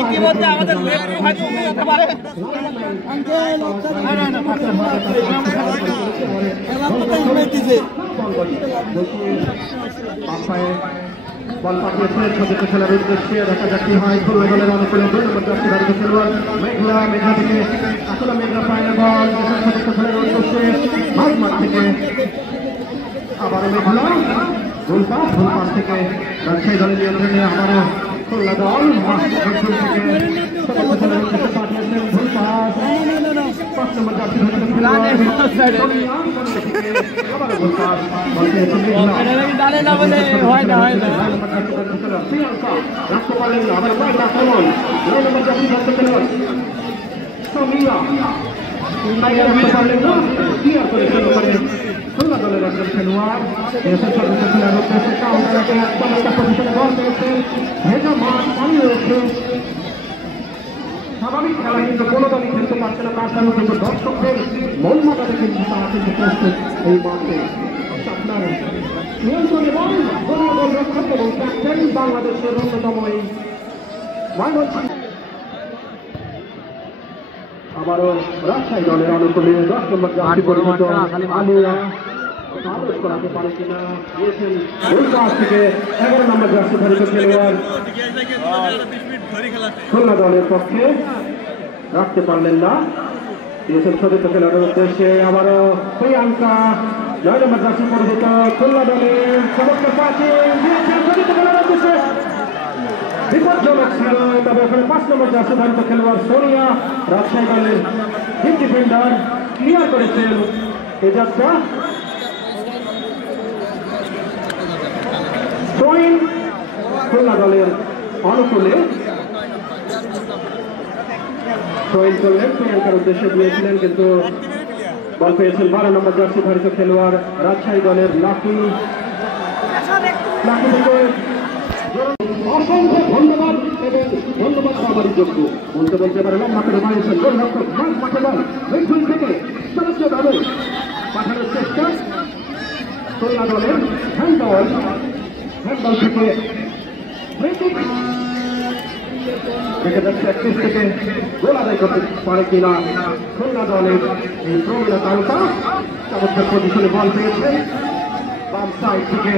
ইতিমধ্যে আমাদের হয়তো হতে পারে। বল পাঠিয়েছে ছোট খেলার উদ্দেশ্যে দেখা যাক কি হয়। খুলনা দলের অনুকূলে 2 নম্বর জার্সি ধারী খেলোয়াড় মেঘলা থেকে আসলে মেঘলা পায় না বল ছোট খেলার উদ্দেশ্যে মাঠ থেকে আবার মেঘলা গোলপাস থেকে রাজশাহী দলের নিয়ন্ত্রণে আবারও খুলনা দল থেকে ছোট খেলার উদ্দেশ্যে পাঠিয়েছেন গোলপাস 5 নম্বর জার্সি ধারী খেলোয়াড় আবারও গোলপাস বল পেয়েছে মেঘলা রাখতে পারলেন না আবার কয়েক আক্রমণ 9 নম্বর জার্সি ধারী খেলোয়াড় সমিয়া রাখতে পারলেন না ক্লিয়ার করে শুরু করে খুলনা দলের একজন খেলোয়াড় খেলার উদ্দেশ্যে কাউন্টারকে একদম একটা পজিশনে বল পেয়েছে ভেজা মাঠ পানি রয়েছে স্বাভাবিক খেলা কিন্তু কোনো দলই খেলতে পারছে না তার কারণে কিন্তু দর্শকদের মন মাতাতে কিন্তু তারা কিন্তু প্রস্তুত এই মাঠে আপনার নিয়ন্ত্রণে বল দলীয় দল রক্ষক এবং ক্যাপ্টেন বাংলাদেশের অন্যতম এই আবারও রাজশাহী দলের অনুকূলে 10 নম্বর জার্সি পরিচিত আলিয়া আলোচ করাতে পারে কিনা দিয়েছেন ওই পাশ থেকে 11 নম্বর জার্সি ধারী খেলোয়াড় খুলনা দলের পক্ষে রাখতে পারলেন না দিয়েছেন ছোট খেলার উদ্দেশ্যে আবারও প্রিয়াঙ্কা 9 নম্বর জার্সি পরিচিত খুলনা দলের সমস্ত পাশে দিয়েছেন ছোট খেলার উদ্দেশ্যে বিপজ্জনক ছিল তবে ওখানে 5 নম্বর জার্সি ধারী খেলোয়াড় সোনিয়া রাজশাহী দলের ডিপ ডিফেন্ডার ক্লিয়ার করেছেন এই যাত্রা খুলনা দলের অনুকূলে সোহেল করলেন প্রিয়াঙ্কার উদ্দেশ্যে দিয়েছিলেন কিন্তু বল পেয়েছেন 12 নম্বর জার্সি ধারী খেলোয়াড় রাজশাহী দলের লাকি থেকে অসংখ্য ধন্যবাদ এবং ধন্যবাদ সবারই যোগ্য বলতে বলতে পারে লম্বা করে বানিয়েছেন গোলরক্ষক মাঠে বল মিডফিল্ড থেকে চমৎকারভাবে পাঠানোর চেষ্টা খুলনা দলের হ্যান্ডবল থেকে দেখা যাচ্ছে 31 থেকে গোল আদায় করতে পারে কিনা খুলনা দলের এই প্রবীণা তারকা চমৎকার পজিশনে বল পেয়েছে বাম সাইড থেকে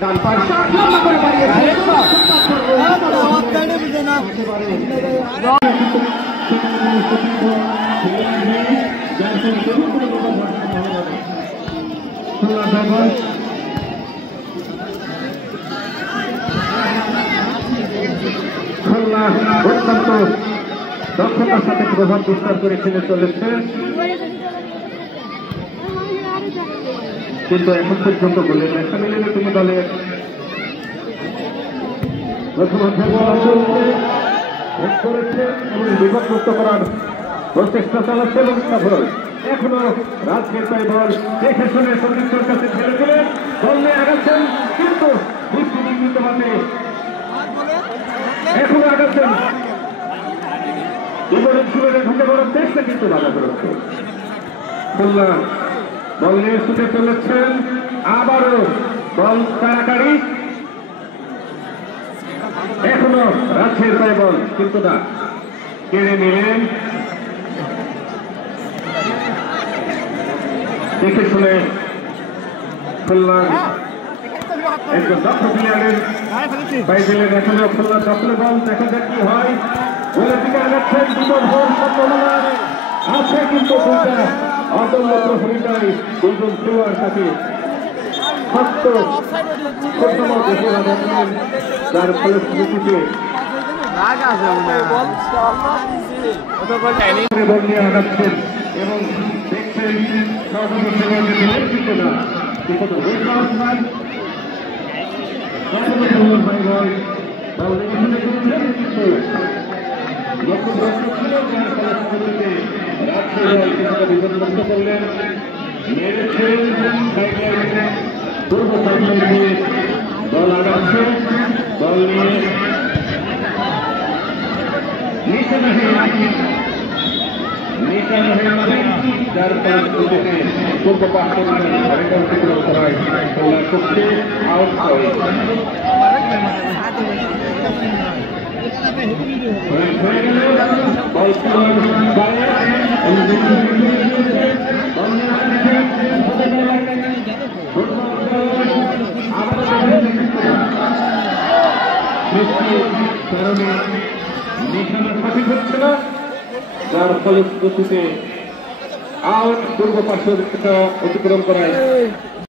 ডান পায়ের শট লম্বা করে বাড়িয়েছে খুলনা অত্যন্ত দক্ষতার সাথে প্রভাব বিস্তার করে খেলে চলেছে কিন্তু এখন পর্যন্ত বলে দেখা মিলেনি তুমি দলের করেছে এবং বিপদমুক্ত করার প্রচেষ্টা চালাচ্ছে এবং সফল এখনো রাজকের তাই বল দেখে শুনে সতীর্থের কাছে ছেড়ে দিলেন বল নিয়ে আগাচ্ছেন কিন্তু দৃষ্টিবিন্দুভাবে এখনো আগাচ্ছেন বিপরীত শিবিরে ঢুকে পড়ার চেষ্টা কিন্তু বাধা করছে খুলনা বল নিয়ে ছুটে চলেছেন আবারও বল কাড়াকাড়ি এখনো রাজশাহীর পায়ে বল কিন্তু না কেড়ে নিলেন দেখে শুনে খুলনা একজন দক্ষ প্লেয়ারের পায়ে দিলেন এখনো খুলনা দক্ষ বল দেখা যাক কি হয় গোলের দিকে আগাচ্ছেন বিপদ হওয়ার সম্ভাবনা আছে কিন্তু অদম্য প্রহরীটাই দুজন খেলোয়াড় থাকে সত্য যার ফলশ্রুতিতে বল নিয়ে আগাচ্ছেন এবং দেখছেন বিপদমুক্ত করলেন পূর্ব সাইডে দল আগাচ্ছে দল নিয়ে নিশান যার ফলশ্রুতিতে পূর্ব পাশের রেকর্ড অতিক্রম করায় কল্যাণ পক্ষে আউট হয়। কারণে নিশানা সঠিক হচ্ছে না, যার ফলশ্রুতিতে আউট পূর্ব পাশের অতিক্রম করায়